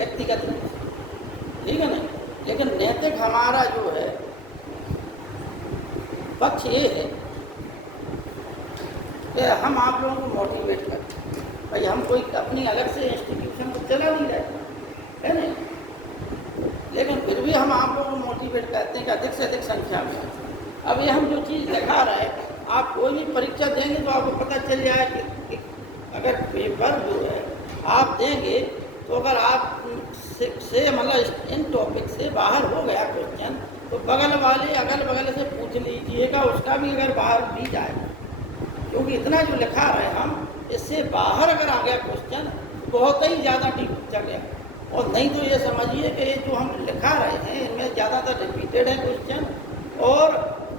व्यक्तिगत, ठीक है ना। लेकिन नैतिक हमारा जो है पक्ष ये है कि हम आप लोगों को मोटिवेट करें। भाई हम कोई अपनी अलग से इंस्टीट्यूशन को चला नहीं रहे है ना, लेकिन फिर भी हम आप लोगों को मोटिवेट करते हैं कि अधिक से अधिक संख्या में। अब ये हम जो चीज़ दिखा रहे हैं, आप कोई भी परीक्षा देंगे तो आपको पता चल जाए कि अगर पेपर जो है आप देंगे तो अगर आप से मतलब इन टॉपिक से बाहर हो गया क्वेश्चन तो बगल वाले अगल बगल से पूछ लीजिएगा, उसका भी अगर बाहर भी जाए, क्योंकि इतना जो लिखा रहे हम इससे बाहर अगर आ गया क्वेश्चन बहुत ही ज़्यादा डीप चल गया। और नहीं तो ये समझिए कि ये जो हम लिखा रहे हैं इनमें ज़्यादातर रिपीटेड है क्वेश्चन, और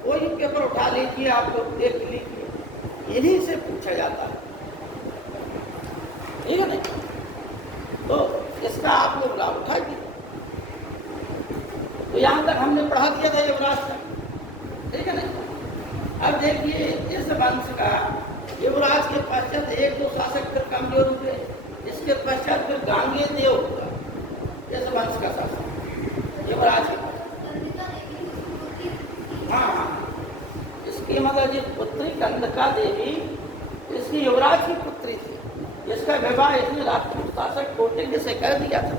कोई भी पेपर उठा लीजिए आप लोग देख लीजिए इन्हीं से पूछा जाता है, ठीक है ना। तो इसका आप लोग लाभ उठाइए। तो यहाँ तक हमने पढ़ा दिया था युवराज तक, ठीक है ना। अब देखिए इस वंश का युवराज के पश्चात एक दो शासक फिर कमजोर हुए, इसके पश्चात फिर गांगे देव हुआ इस वंश का शासक युवराज के। हाँ, इसकी मतलब ये पुत्री कंदका देवी इसकी युवराज की पुत्री थी, जिसका विवाह इसने राष्ट्रीय शासक कोटिंग से कर दिया था।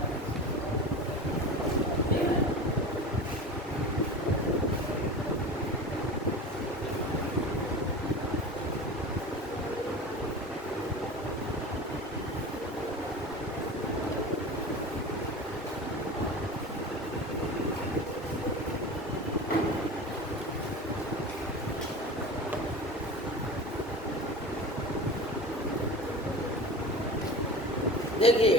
देखिए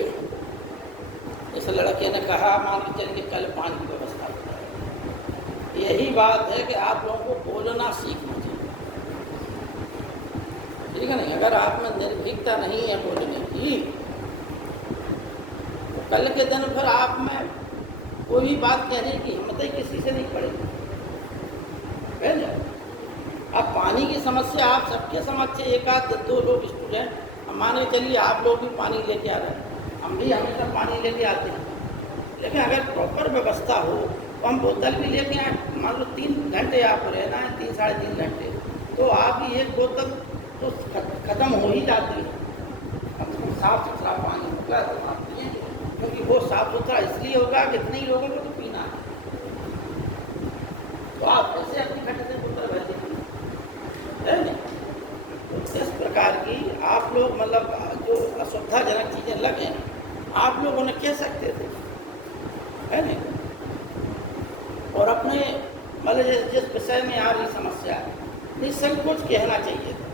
इस लड़के ने कहा मान के चलिए कल पानी की व्यवस्था होता है। यही बात है कि आप लोगों को बोलना सीखना चाहिए, ठीक है नहीं। अगर आप में निर्भीकता नहीं है बोलने की तो कल के दिन फिर आप में कोई भी बात कहने की हिम्मत ही किसी से नहीं पड़ेगी, है ना। अब पानी की समस्या आप सबके समक्ष एक आध दो लोग स्टूडेंट मान के चलिए आप लोग भी पानी लेके आ रहे हैं, हम भी हमेशा पानी लेके आते हैं, लेकिन अगर प्रॉपर व्यवस्था हो तो हम बोतल भी लेके आए। मान लो 3 घंटे आप रहना है, 3 साढ़े 3 घंटे, तो आपकी एक बोतल तो ख़त्म हो ही जाती है। अब साफ सुथरा पानी होगा तो आप पिएंगे, क्योंकि वो साफ सुथरा इसलिए होगा कि इतने ही लोगों को तो पीना है। तो आप ऐसे अपनी खट्टे से बोतल वैसे है नहीं। इस प्रकार की आप लोग मतलब जो असुविधाजनक चीज़ें लगे आप लोग उन्हें कह सकते थे, है नहीं। और अपने मतलब जिस विषय में आ रही समस्या है निसंकोच कहना चाहिए था,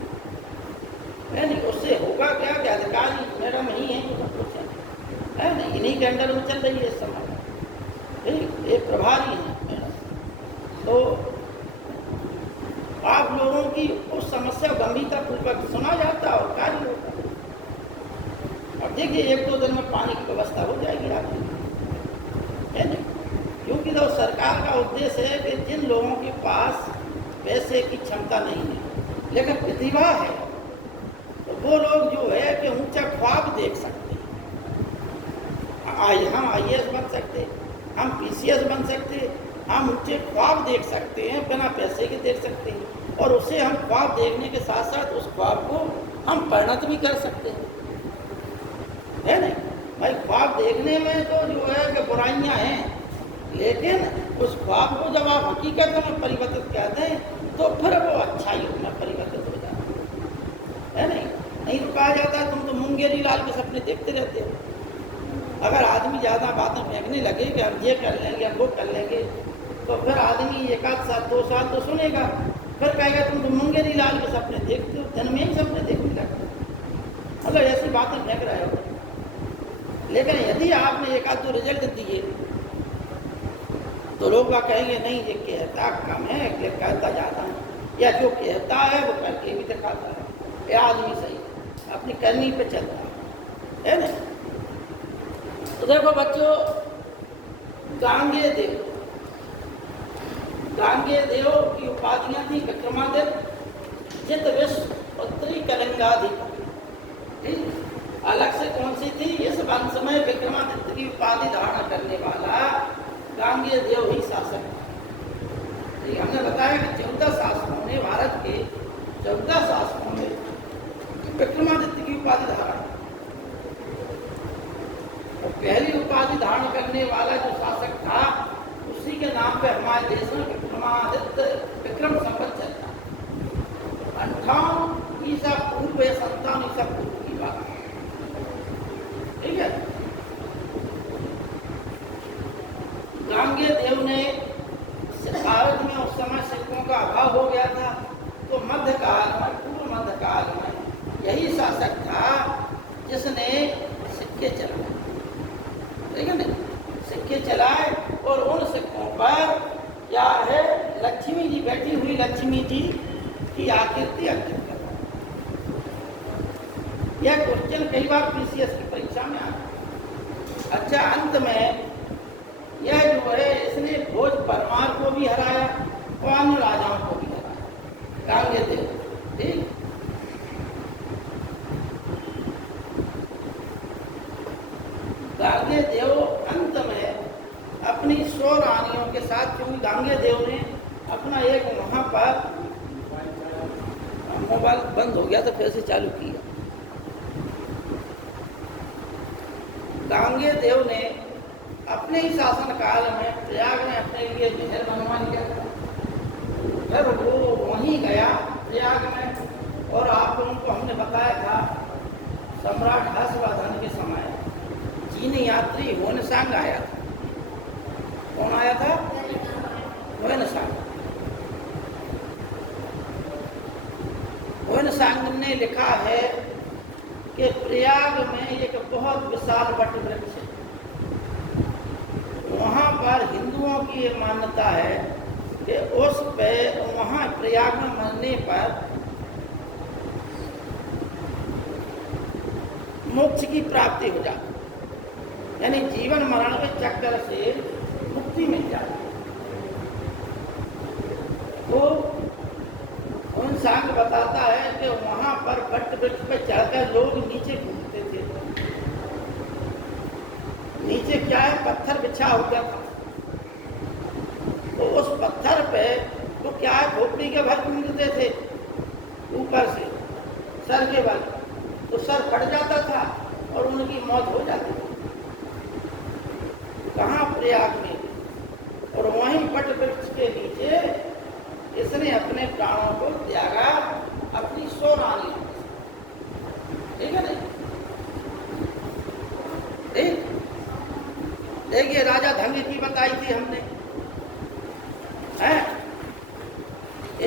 है नहीं। उससे होगा क्या कि अधिकारी मैडम ही हैं जो सब कुछ है नहीं, इन्हीं के अंडर में चल रही है इस समय, ठीक। ये प्रभारी हैं मैडम। तो आप लोगों की उस समस्या गंभीरतापूर्वक सुना जाता और कार्य होता। और देखिए 1-2 दिन में पानी की व्यवस्था हो जाएगी आपकी, है नहीं। क्योंकि तो सरकार का उद्देश्य है कि जिन लोगों के पास पैसे की क्षमता नहीं है लेकिन प्रतिभा है तो वो लोग जो है कि ऊंचा ख्वाब देख सकते हैं। हम IAS बन सकते, हम PCS बन सकते, हम ऊंचे ख्वाब देख सकते हैं, बिना पैसे के देख सकते हैं। और उसे हम ख्वाब देखने के साथ साथ उस ख्वाब को हम परिणत भी कर सकते हैं, है नहीं। भाई ख्वाब देखने में तो जो है कि बुराइयां हैं, लेकिन उस ख्वाब को जब आप हकीकत में परिवर्तित करते हैं तो फिर वो अच्छाइयों में परिवर्तित हो जाता है नहीं। नहीं तो कहा जाता है तुम तो मुंगेरी लाल के सपने देखते रहते हो। अगर आदमी ज़्यादा बातें फेंकने लगे कि हम ये कर लेंगे हम वो कर लेंगे तो फिर आदमी 1 साल 2 साल तो सुनेगा, फिर कहेगा तुम तो मुंगेरी लाल के सपने देखते हो, दिन में ही सपने देखने लगते, मतलब ऐसी बातें फेंक रहे हो। लेकिन यदि आपने 1-2 रिजल्ट दिए तो लोग कहेंगे नहीं ये कहता कम है, ये कहता ज़्यादा है, या जो कहता है वो करके भी दिखाता है, ये आदमी सही अपनी करनी पे चलता है ना। तो देखो बच्चों, गांगे देव की उपाधियां थी विक्रमादित्य, जित विश्व पुत्री कलिंगाधिपति। अलग से कौन सी थी? इस वंश में विक्रमादित्य की उपाधि गांगे देव ही शासक था। हमने बताया कि 14 शासकों ने, भारत के 14 शासकों ने विक्रमादित्य की उपाधि धारण, और पहली उपाधि धारण करने वाला जो शासक था उसी के नाम पे हमारे देश में विक्रमादित्य, विक्रम संवत चलता। 58 ईसा पूर्व या 57 ईसा पूर्व की बात, ठीक है। गांगे देव ने, भारत में उस समय सिक्कों का अभाव हो गया था, तो मध्यकाल में, पूर्व मध्यकाल में यही शासक था जिसने सिक्के चलाए, ठीक है ना, सिक्के चलाए। और उन सिक्कों पर क्या है, लक्ष्मी जी बैठी हुई, लक्ष्मी जी की आकृति अंकित कर। यह क्वेश्चन कई बार पीसीएस की परीक्षा में आया। अच्छा, अंत में यह जो है, इसने भोज परमार को भी हराया और अन्य राजाओं को भी हराया, गांगे देव, ठीक। गांगे देव अंत में अपनी 100 रानियों के साथ, क्योंकि गांगे देव ने अपना एक वहां पर, मोबाइल बंद हो गया तो फिर से चालू किया। गांगे देव ने अपने ही शासन काल में प्रयाग में अपने लिए महल बनवा लिया। फिर वो वहीं गया प्रयाग में, और आप लोगों को हमने बताया था सम्राट हर्षवर्धन के समय चीन यात्री हुएनसांग आया था। कौन आया था? हुएनसांग। हुएनसांग ने लिखा है कि प्रयाग में एक बहुत विशाल वट वृक्ष है, वहाँ पर हिंदुओं की ये मान्यता है कि उस पे, वहाँ प्रयाग में मरने पर मोक्ष की प्राप्ति हो जाती, यानी जीवन मरण के चक्कर से मुक्ति मिल जाती। तो हुएनसांग बताता है कि वहाँ पर वट वृक्ष पर चढ़कर लोग नीचे घूमते थे। नीचे क्या है, पत्थर बिछा हुआ था, तो उस पत्थर पे वो क्या है, खोपड़ी के भर कूदते थे ऊपर से सर के बल, तो सर फट जाता था और उनकी मौत हो जाती थी। कहाँ? प्रयाग में। और वहीं वट वृक्ष के नीचे इसने अपने प्राणों को त्यागा, अपनी 100 रानियों, ठीक है ना। ठीक, देखिए राजा धंग की बताई थी हमने, है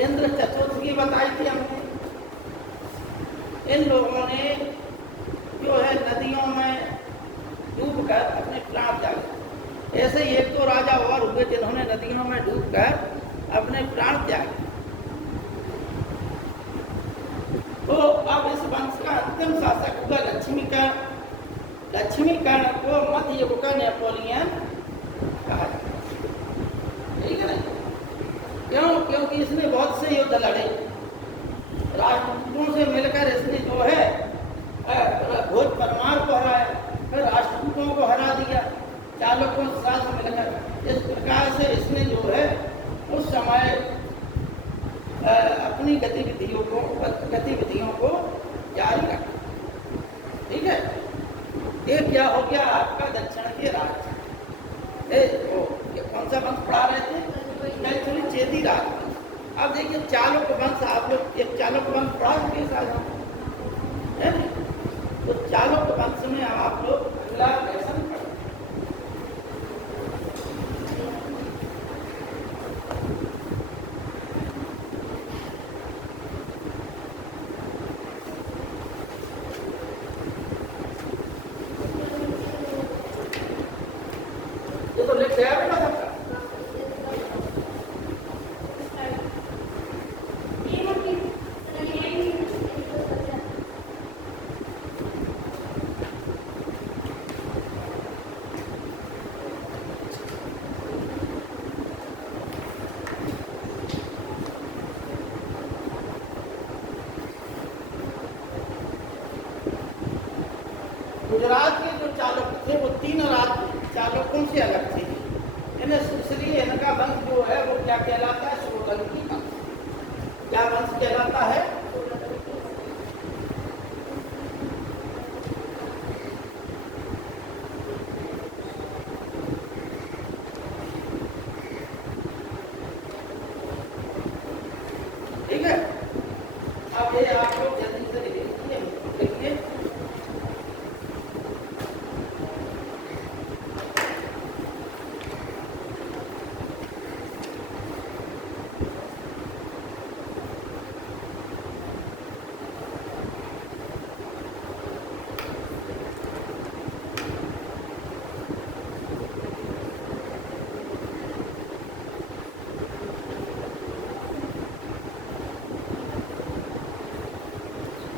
इंद्र चतुर्थ की बताई थी हमने। इन लोगों ने जो है नदियों में डूबकर अपने प्राण त्यागे। ऐसे ही एक तो राजा और हुए जिन्होंने नदियों में डूबकर अपने प्राण त्यागे। तो अब इस वंश का अंतिम शासक हुआ लक्ष्मीकर्ण। लक्ष्मीकर्ण को मध्य युग का नेपोलियन कहा जाता है, ठीक है ना। क्यों? क्योंकि इसने बहुत से युद्ध लड़े, राष्ट्रकूटों से मिलकर इसने जो है भोज परमार को हराया, फिर राष्ट्रकूटों को हरा दिया, चालुक्यों के साथ मिलकर। इस प्रकार से इसने जो है उस समय अपनी गतिविधियों को जारी रखा, ठीक है। ये क्या हो गया आपका दक्षिण के राज्य, कौन सा वंश पढ़ा रहे थे? चेदी राज। अब देखिए चालुक्य वंश, आप लोग एक चालुक्य वंश पढ़ा के साथ है, तो चालुक्य वंश में आप लोग अगला लेसन पढ़ें। ये तो लिख गया बेटा सबका। गुजरात के जो चालुक्य थे वो 3 चालुक्यों से अलग थे। इन्हें इसलिए इनका वंश जो है वो क्या कहलाता है? सोलंकी वंश। क्या वंश कहलाता है? ठीक है। अब ये आप लोग जल्दी से लिखिए, लिखिए।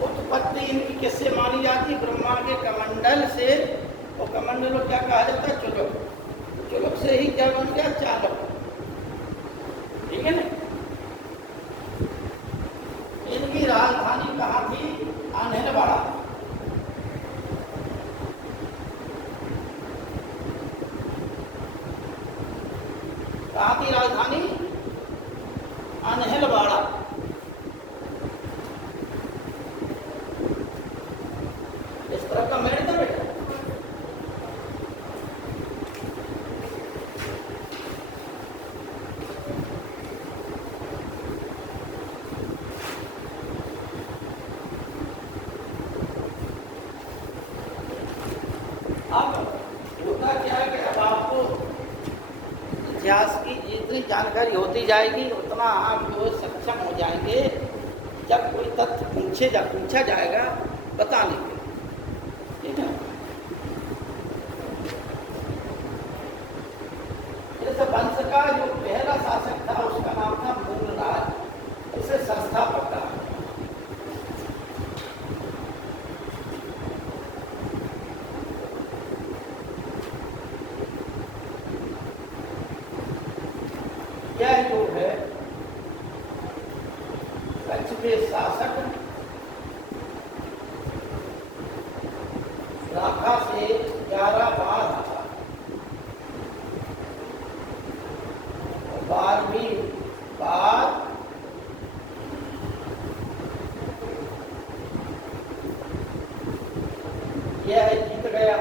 उत्पत्ति इनकी किससे मानी जाती है? ब्रह्मांड के कमंडल से। और कमंडल को क्या कहा जाता है? चुलक। चुलक से ही क्या बन गया? चालक। ठीक है ना। इनकी राजधानी कहाँ थी? अनहिलवाड़ा। कहाँ थी राजधानी? अनहिलवाड़ा। इस तरह का मेड़ था बेटा। अब होता क्या है कि अब आपको इतिहास की जितनी जानकारी होती जाएगी उतना आप जो सक्षम हो जाएंगे, जब कोई तथ्य पूछा जाएगा बताने के। ठीक है। जैसे वंश का जो पहला शासक था उसका नाम था मूलराज। उसे संस्थापक कहा। यह जो है कच्छ के शासक राखा से 11 बार था। 12वीं बार यह जीत गया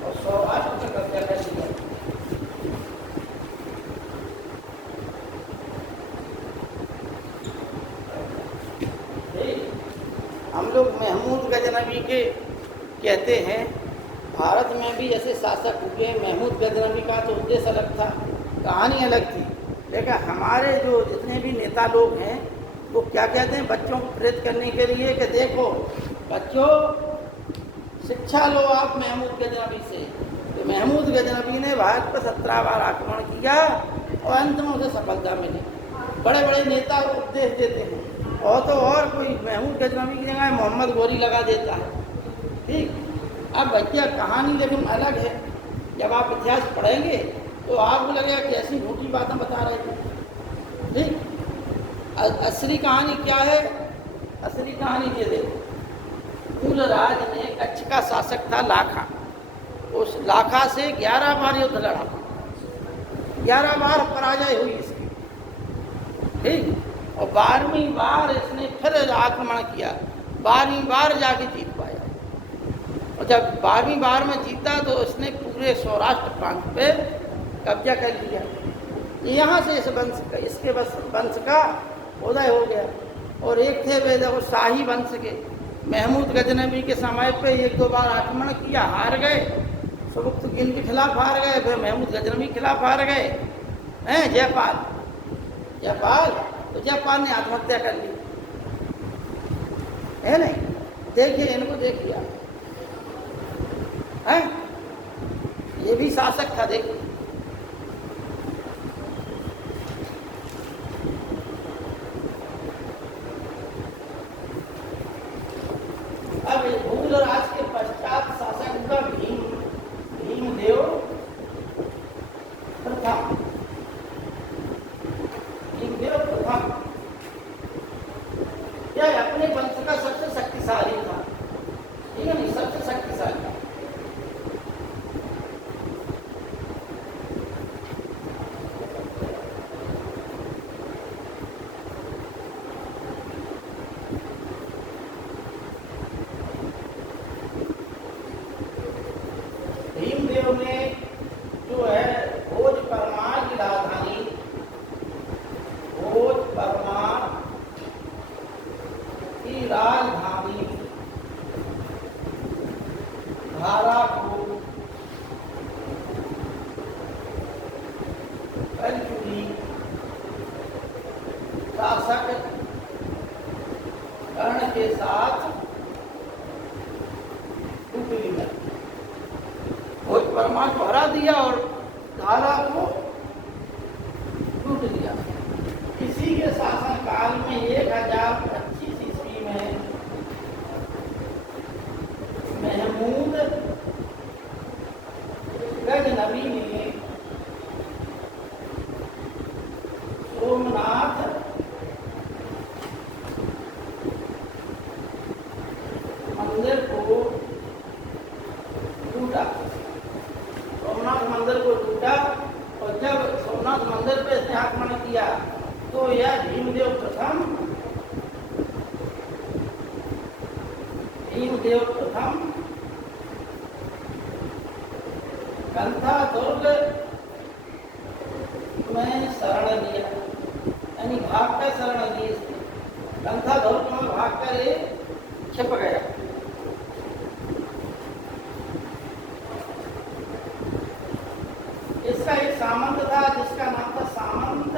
और सौराष्ट्र का कब्जा कर लिया। हम लोग महमूद गजनवी के कहते हैं, भारत में भी ऐसे शासक हुए। महमूद गजनवी का तो उद्देश्य अलग था, कहानी अलग थी। लेकिन हमारे जो जितने भी नेता लोग हैं वो क्या कहते हैं बच्चों को प्रेरित करने के लिए कि देखो बच्चों, शिक्षा लो आप महमूद गजनवी से। तो महमूद गजनवी ने भारत पर 17 बार आक्रमण किया और अंत में उसे सफलता मिली। बड़े बड़े नेता उपदेश देते हैं, और तो और कोई महमूद गजनवी की जगह मोहम्मद गोरी लगा देता है। ठीक। अब भैया कहानी लेकिन अलग है। जब आप इतिहास पढ़ेंगे तो आपको लगेगा कि ऐसी झूठी बातें बता रहे थे। ठीक। असली कहानी क्या है? असली कहानी ये देखो। मूलराज ने कच्छ का शासक था लाखा। उस लाखा से 11 बार युद्ध लड़ा, 11 बार पराजय हुई इसकी। ठीक। और 12वीं बार इसने फिर आक्रमण किया, 12वीं बार जाके जीत पाया। और जब 12वीं बार में जीता तो इसने पूरे सौराष्ट्र प्रांत पे कब्जा कर लिया। यहाँ से इस वंश का, इसके वंश का उदय हो गया। और एक थे वे वो शाही वंश के, महमूद गजनवी के समय पे 1-2 बार आक्रमण किया, हार गए। सुबुक्तगीन के खिलाफ हार गए, फिर महमूद गजनवी के खिलाफ हार गए। हैं जयपाल, तो जयपाल ने आत्महत्या कर ली है नहीं। देखिए इनको, देखिए हैं, ये भी शासक था। देखिए अब मूलराज के पश्चात शासक हुआ भीमदेव प्रथम। भीमदेव प्रथम यह अपने वंश का सबसे शक्तिशाली था। ठीक है नहीं, सबसे शक्तिशाली। धारा को कलचुरी शासक कर्ण के साथ टूटी में बहुत परमाणु को हरा दिया और धारा को टूट दिया। इसी के शासन काल में 1025 ईस्वी में महमूद गजनवी ने सोमनाथ मंदिर को लूटा। सोमनाथ मंदिर को लूटा और जब सोमनाथ मंदिर पे इसने आक्रमण किया तो यह भीमदेव प्रथम कंथा दुर्ग में शरण लिया, यानी भाग कर शरण ली। कंथा दुर्ग में भाग कर ये छिप गया। इसका एक सामंत था जिसका नाम था सामंत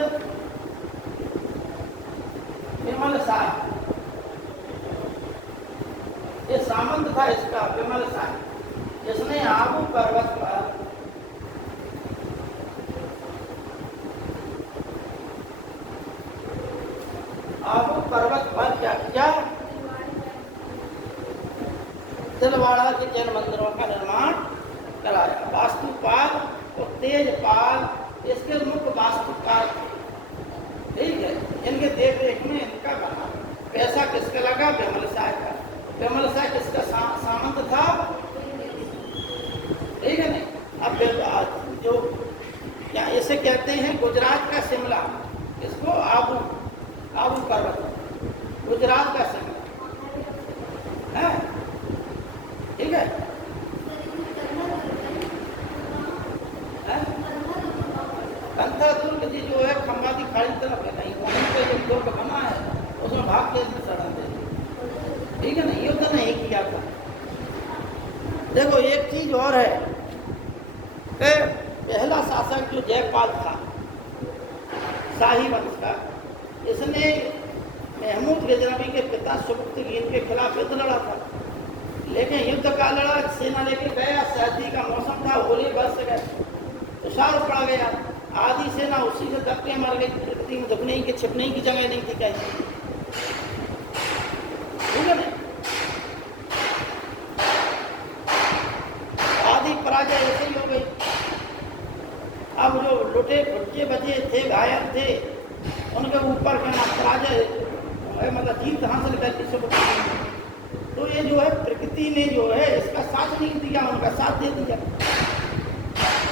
विमल साय। ये सामंत था इसका विमल साय, जिसने आबू पर्वत पर क्या किया, दिलवाड़ा के जैन मंदिरों का निर्माण कराया। वास्तुपाल और तेजपाल इसके मुख्य वास्तुकार थे, ठीक है। इनके देख रेख में इनका बना। पैसा किसका लगा? विमल साय का। विमल साय किसका सामंत था? ठीक है नहीं। अब जो क्या इसे कहते हैं गुजरात का शिमला, इसको आबू पर्वत, गुजरात का शिमला है, ठीक है। कंथा दुर्ग जी जो है खंबा की खाड़ी तरफ है, नहीं वहीं पे जो दुर्ग बना है उसमें भाग के इसमें शरण दे, ठीक है ना। युद्ध नहीं किया था। देखो एक चीज और है कि पहला शासक जो जयपाल था शाही वंश का, इसने महमूद गजनवी के पिता सुबुक्तगीन के खिलाफ युद्ध लड़ा था। लेकिन युद्ध का लड़ा, सेना लेके गया, सर्दी का मौसम था, होली बरस गए, तुषार पड़ गया, आधी सेना उसी से धक्के मर गई। प्रकृति में दुखने की छिपने की जगह नहीं थी कैसे, ठीक है। आधी पराजय ऐसे ही हो गई। अब जो लुटे फुटके बचे थे, घायल थे, उनके ऊपर क्या नाम पराजय मतलब जीत हासिल करके सब। तो ये जो है प्रकृति ने जो है इसका साथ नहीं दिया, उनका साथ दे दिया,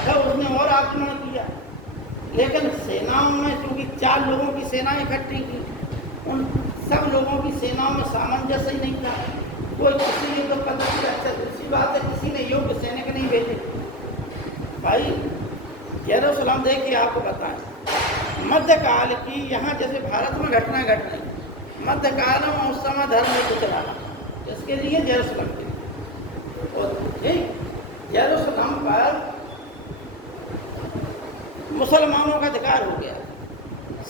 तो उसने और आक्रमण किया। लेकिन सेनाओं में क्योंकि 4 लोगों की सेना इकट्ठी की, उन सब लोगों की सेनाओं में सामंजस्य ही नहीं था। कोई किसी ने तो पता, अच्छा दूसरी बात है किसी ने योग्य सैनिक नहीं भेजे। भाई जेरूसलम देखिए, आपको बताएं मध्यकाल की यहाँ जैसे भारत में घटना घट रही, मध्यकाल में उस समय धर्म युद्ध चला इसके लिए जेरूसलम के लिए। और जेरूसलम पर मुसलमानों का अधिकार हो गया,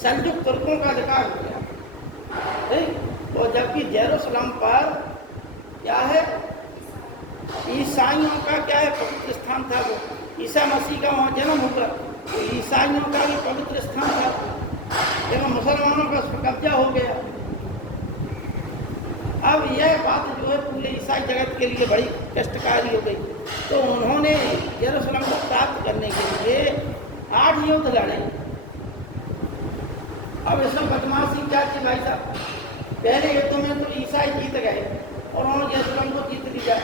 सेल्जुक तुर्कों का अधिकार हो गया, ठीक। और जबकि जेरूसलम पर क्या है, ईसाइयों का क्या है पवित्र स्थान था। वो ईसा मसीह का वहाँ जन्म हुआ, तो ईसाइयों का भी पवित्र स्थान था, लेकिन मुसलमानों का कब्जा हो गया। अब यह बात जो है पूरे ईसाई जगत के लिए बड़ी कष्टकारी हो गई। तो उन्होंने जेरूसलम को प्राप्त करने के लिए 8 युद्ध लड़े। अब इसमें बदमाशी क्या थी भाई साहब, पहले युद्ध में तो ईसाई जीत गए और उन्होंने जेरूसलम को जीत लिया,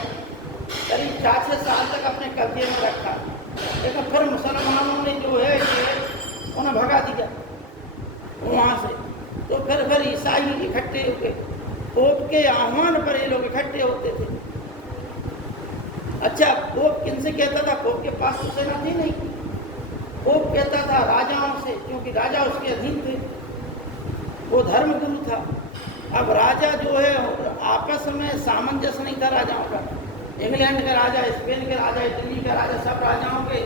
करीब 4-6 साल तक अपने कब्जे में रखा। लेकिन फिर मुसलमानों ने जो है उन्हें भगा दिया वहाँ से। तो फिर ईसाई इकट्ठे हो गए, पोप के आह्वान पर ये लोग इकट्ठे होते थे। अच्छा, पोप किनसे कहता था? पोप के पास तो सेना थी नहीं, पोप कहता था राजाओं से, क्योंकि राजा उसके अधीन थे, वो धर्मगुरु था। अब राजा जो है आपस में सामंजस्य नहीं था राजाओं का, इंग्लैंड के राजा, स्पेन के राजा, इटली के राजा, सब राजाओं के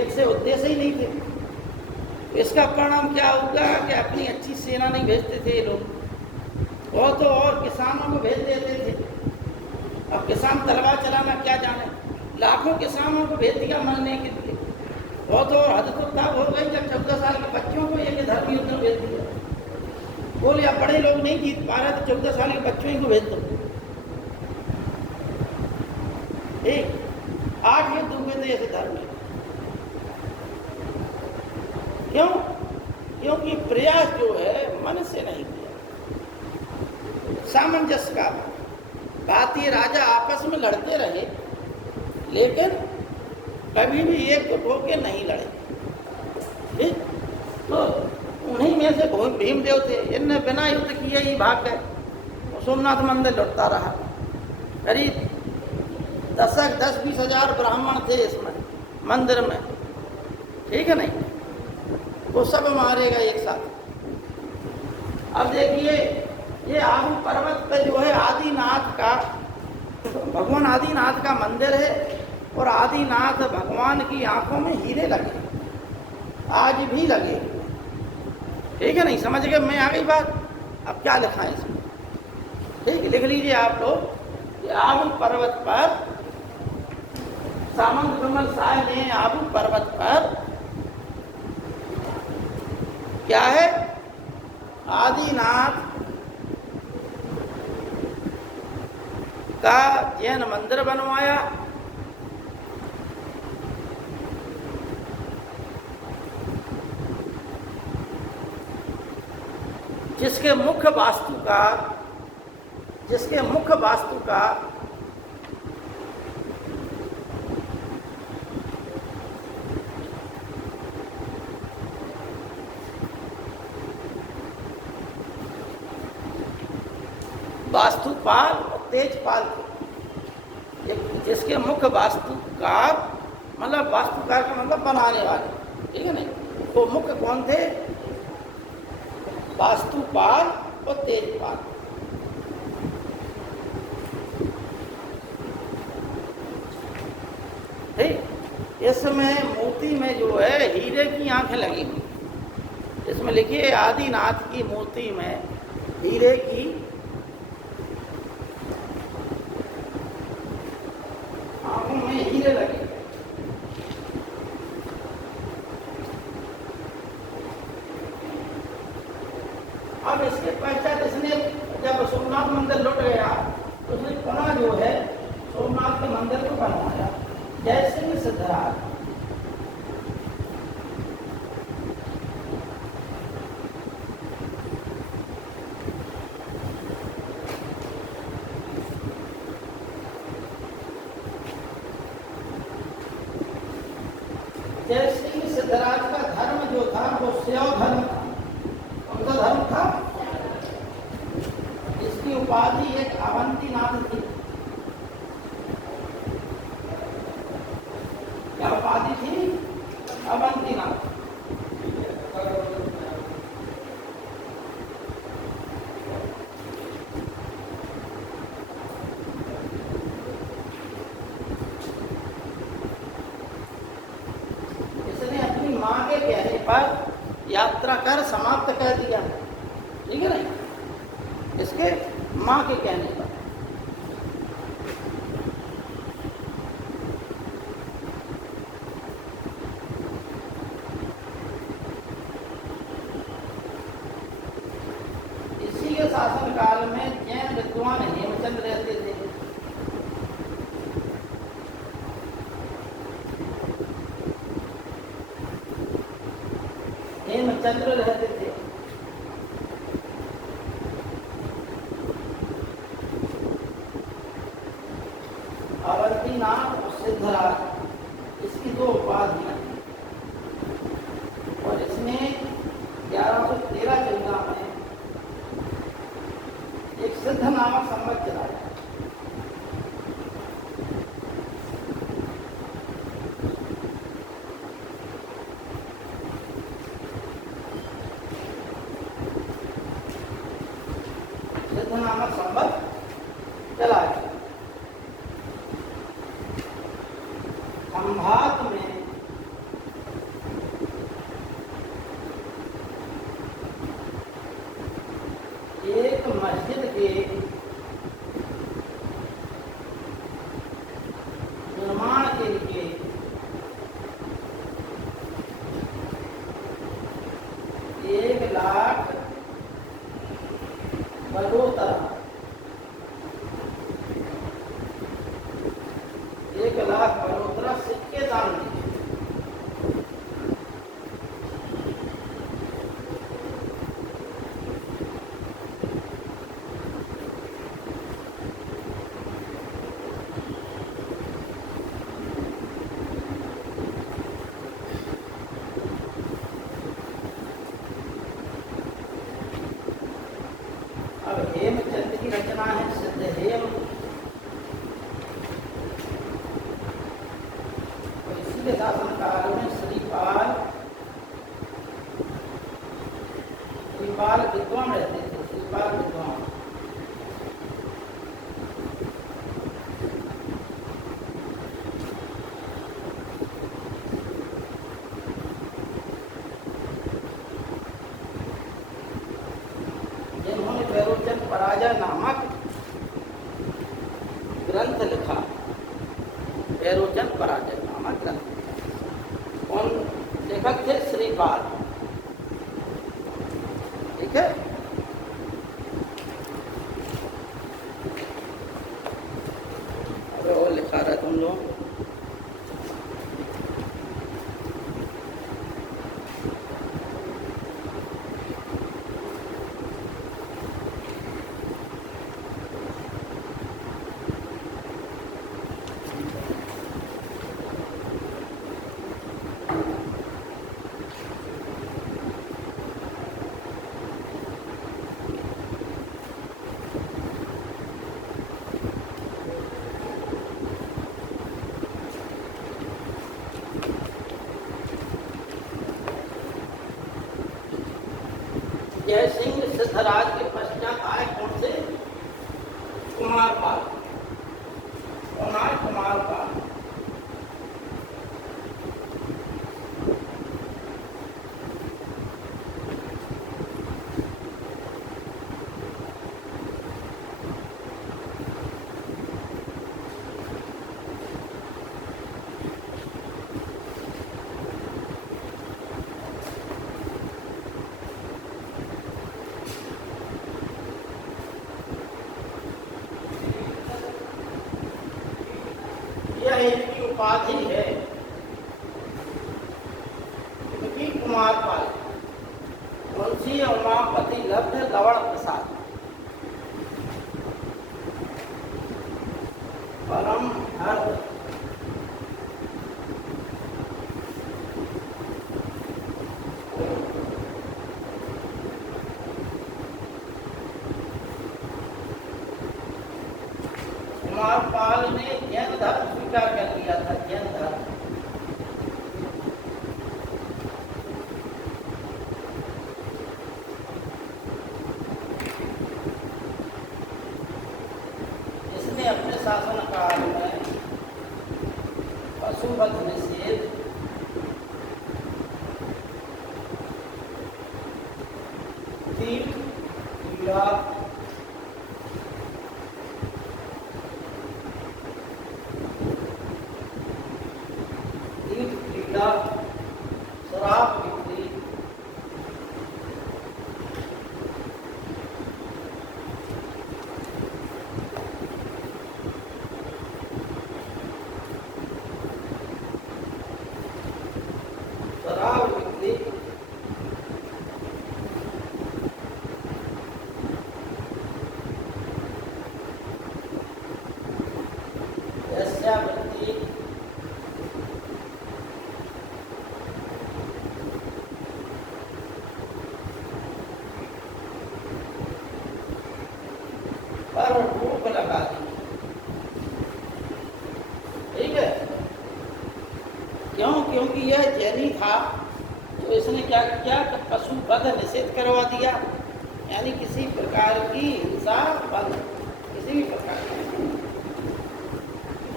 एक से उद्देश्य ही नहीं थे। तो इसका परिणाम क्या होगा कि अपनी अच्छी सेना नहीं भेजते थे ये लोग, और किसानों को भेज देते थे। अब किसान तलवार चलाना क्या जाने, लाखों किसानों को भेज दिया मरने के लिए। और हद तो तब हो गई जब 14 साल के बच्चों को एक धर्म युद्ध में भेज दिया। बोल या बड़े लोग नहीं जीत पा रहे तो 14 साल के बच्चों ही को भेज दो। एक 8 युद्ध हुए थे ऐसे धर्म में। क्यों? क्योंकि प्रयास जो है मन से नहीं किया, सामंजस्य का। भारतीय राजा आपस में लड़ते रहे लेकिन कभी भी एकजुट होकर नहीं लड़े। ठीक? तो उन्हीं में से भीमदेव थे, इनने बिना युद्ध किए ही भाग गए और सोमनाथ मंदिर लुटता रहा। करीब 10-20 हजार ब्राह्मण थे इसमें मंदिर में, ठीक है नहीं, वो सब मारे गए एक साथ। अब देखिए ये आबू पर्वत पे जो है आदिनाथ का, भगवान आदिनाथ का मंदिर है और आदिनाथ भगवान की आंखों में हीरे लगे, आज भी लगे। ठीक है नहीं, समझ गए? मैं आ गई बात। अब क्या लिखा है इसमें? ठीक है, लिख लीजिए आप लोग। ये आबू पर्वत पर सामंत कमल साहब ने आबू पर्वत पर क्या है, आदिनाथ का जैन मंदिर बनवाया। जिसके मुख्य वास्तुकार वास्तुपाल और तेजपाल थे। जिसके मुख्य वास्तुकार, मतलब वास्तुकार का मतलब बनाने वाले, ठीक है नहीं, तो मुख्य कौन थे? वास्तुपाल और तेजपाल। ठीक, इसमें मूर्ति में जो है हीरे की आंखें लगी हुई। इसमें लिखिए आदिनाथ की मूर्ति में हीरे की आंखों में हीरे लगे। अब इसके पश्चात इसने जब सोमनाथ मंदिर लुट गया तो उसने पुनः जो है सोमनाथ के मंदिर को बनवाया। जय सिंह सिद्धराज। जय सिंह सिद्धराज का धर्म जो था वो शैव धर्म था। उनका धर्म था, इसकी उपाधि एक अवंतीनाथ थी। क्या उपाधि थी? अवंतीनाथ। इसने अपनी मां के कहने पर यात्रा कर समाप्त कर दिया, ठीक है नहीं, इसके मां के कहने पर। इसी के शासन काल में जैन विद्वान हेमचंद्र रहते थे। हेमचंद्र रहते थे। अवंतीनाथ और सिद्धराज, इसकी दो उपाधियां थी। और इसने 1113-14 में एक सिद्ध नामक संवत चलाया। सिद्ध नामक संवत चलाया। खंभात में एक मस्जिद के निर्माण के लिए 1,00,000 बलोतरा 1,00,000 बलोतरा सिक्के दान दिए। अब हेमचंद की रचना है सिद्धहेम। तो इसी के शासनकाल में श्रीपाल विद्वान रहते थे। श्रीपाल विद्वान जिन्होंने भैरोचन पराजय नामक ग्रंथ लिखा। भैरोचन पराजय नामक ग्रंथ लिखा। कौन लेखक थे? श्रीपाल। ठीक है। अरे और लिखा रहा तुम लोग। जयसिंह सिद्धराज के पश्चात आए कौन से? कुमारपाल। कौन आए? कुमारपाल। यह इनकी उपाधि है। इनकी कुमारपाल। मुंशी उमापति लब्ध लवण प्रसाद। परम हर कुमारपाल ने जैन धर्म स्वीकार कर लिया था। जैन धर्म इसने अपने शासन काल में पशुवध निषेध, तीर्थ क्रीड़ा, शराब बिक्री, वैश्यावृत्ति, पर रोक लगा दी। ठीक है। क्यों? क्योंकि यह जैनी था, तो इसने क्या किया कि पशु वध निषेध करवा दिया। यानी किसी प्रकार की हिंसा बंद, किसी भी प्रकार की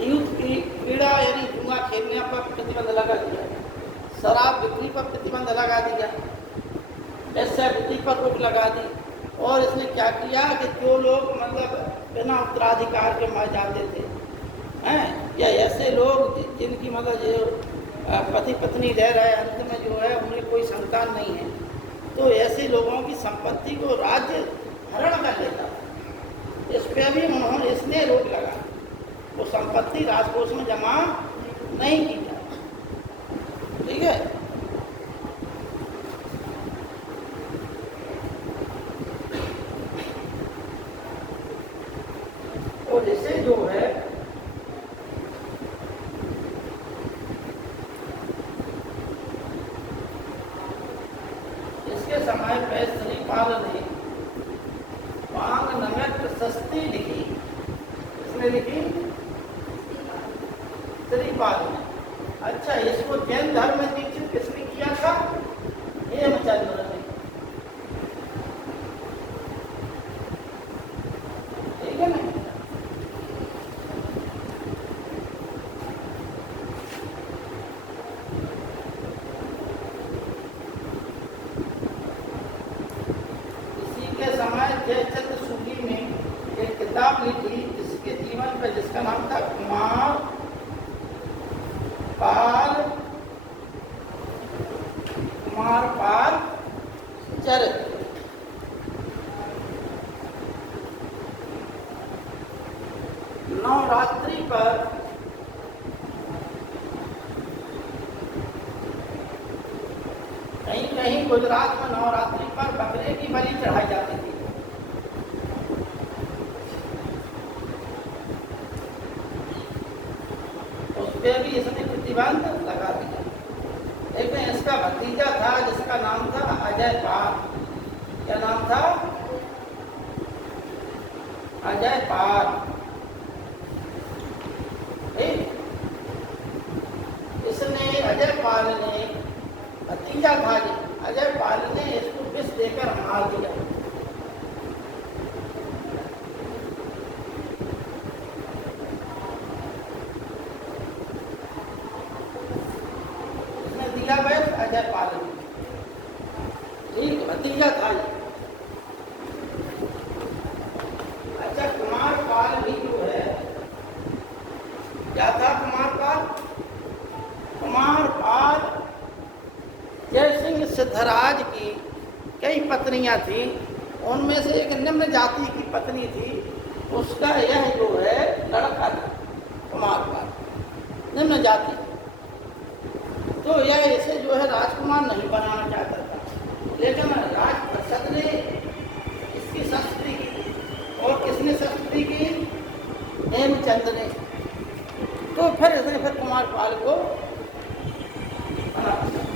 युद्ध की क्रीड़ा यानी जुआ खेलने पर लगा दिया, शराब बिक्री पर प्रतिबंध लगा दिया, वेश्या वृत्ति पर रोक लगा दी। और इसने क्या किया कि जो लोग मतलब बिना उत्तराधिकार के मर जाते थे हैं, या ऐसे लोग जिनकी मतलब ये पति पत्नी रह रहे अंत में जो है उन्हें कोई संतान नहीं है, तो ऐसे लोगों की संपत्ति को राज्य हरण कर लेता था। इस पर भी उन्होंने इसने रोक लगा, वो संपत्ति राजकोष में जमा नहीं की जाए। ठीक है। और इसे जो है इसके समय पे श्रीपाल ने पांग नगर प्रशस्ति लिखी। किसने लिखी? श्रीपाल ने। अच्छा, इसको जैन धर्म में दीक्षित किसने किया था? हेमचंद्र ने। ठीक है ना। जयचंद्र सूरी ने एक किताब लिखी जिसके जीवन पर, जिसका नाम था कुमार पाल चरित्र। नवरात्रि पर कहीं कहीं गुजरात में नवरात्रि पर बकरे की बलि चढ़ाई जाती थी। पे भी इसने प्रतिबंध लगा दिया। लेकिन इसका भतीजा था जिसका नाम था अजय पाल। क्या नाम था? अजय पाल। इसने अजय पाल ने, भतीजा था जी, अजय पाल ने इसको विष देकर मार दिया। अजय पाल, ठीक, भतीजा था। अच्छा, कुमार पाल भी जो है, क्या था कुमार पाल? कुमार पाल जय सिंह सिद्धराज की कई पत्नियां थी, उनमें से एक निम्न जाति की पत्नी थी, उसका यह जो है लड़का था कुमार पाल, निम्न जाति। तो यह इसे जो है राजकुमार नहीं बनाना चाहता था, लेकिन राज परिषद ने इसकी संस्तुति की। और किसने संस्तुति की? हेमचंद ने। तो फिर इसने फिर कुमार पाल को बना दिया।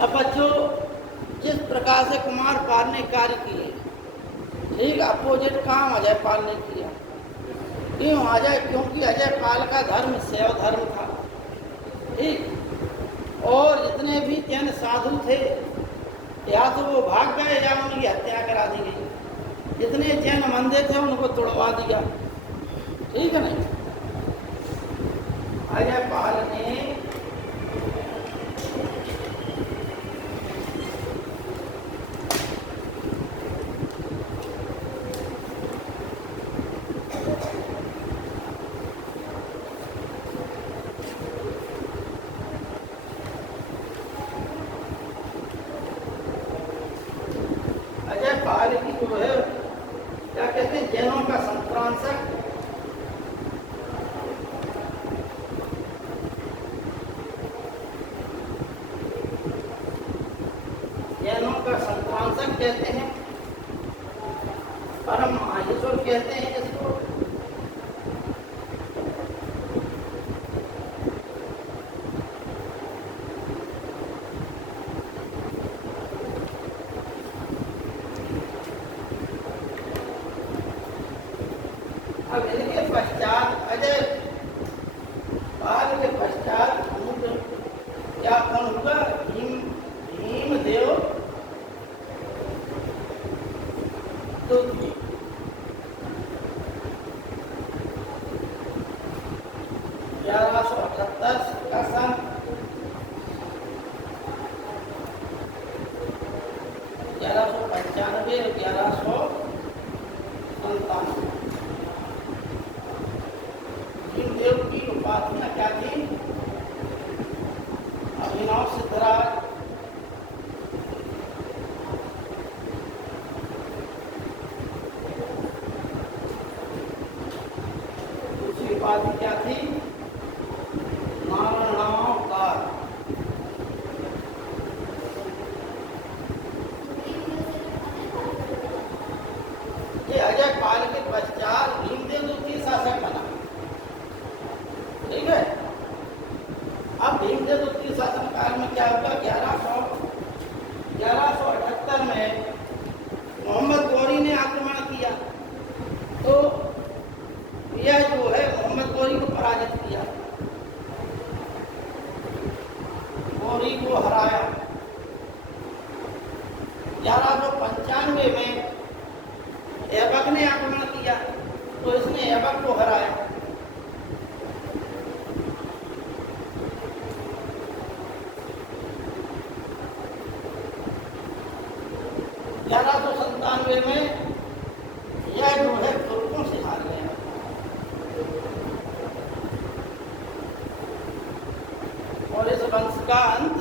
अब बच्चों, जिस प्रकार से कुमार पाल ने कार्य किए, ठीक अपोजिट काम अजय पाल ने किया। क्यों अजय? क्योंकि अजय पाल का धर्म शैव धर्म था, ठीक। और जितने भी जैन साधु थे, या तो वो भाग गए या उनकी हत्या करा दी गई। जितने जैन मंदिर थे उनको तोड़वा दिया, ठीक है नहीं। अजय पाल ने का संक्रांसक कहते हैं, परम माहेश्वर कहते हैं इसको। अब इनके पश्चात अजय काल के पश्चात क्या कौन हुआ? भीमदेव द्वितीय। 1178 का सन 1195 1197। भीमदेव की उपाधियां क्या थी? अभिनव सिद्धराज, दूसरी उपाधि क्या थी? नारायणावतार। ये अजय काल के पश्चात भीमदेव द्वितीय शासक बना। ठीक है। अब भीमदेव द्वितीय शासन काल में क्या होगा? 1178 में मोहम्मद गौरी ने आक्रमण किया, तो यह जो है मोहम्मद गौरी को पराजित किया, गौरी को हराया। 1195 में ऐबक ने आक्रमण किया, तो इसने ऐबक को हराया। 1197 में यह जो है तुर्कों से हार गया। और इस वंश का अंत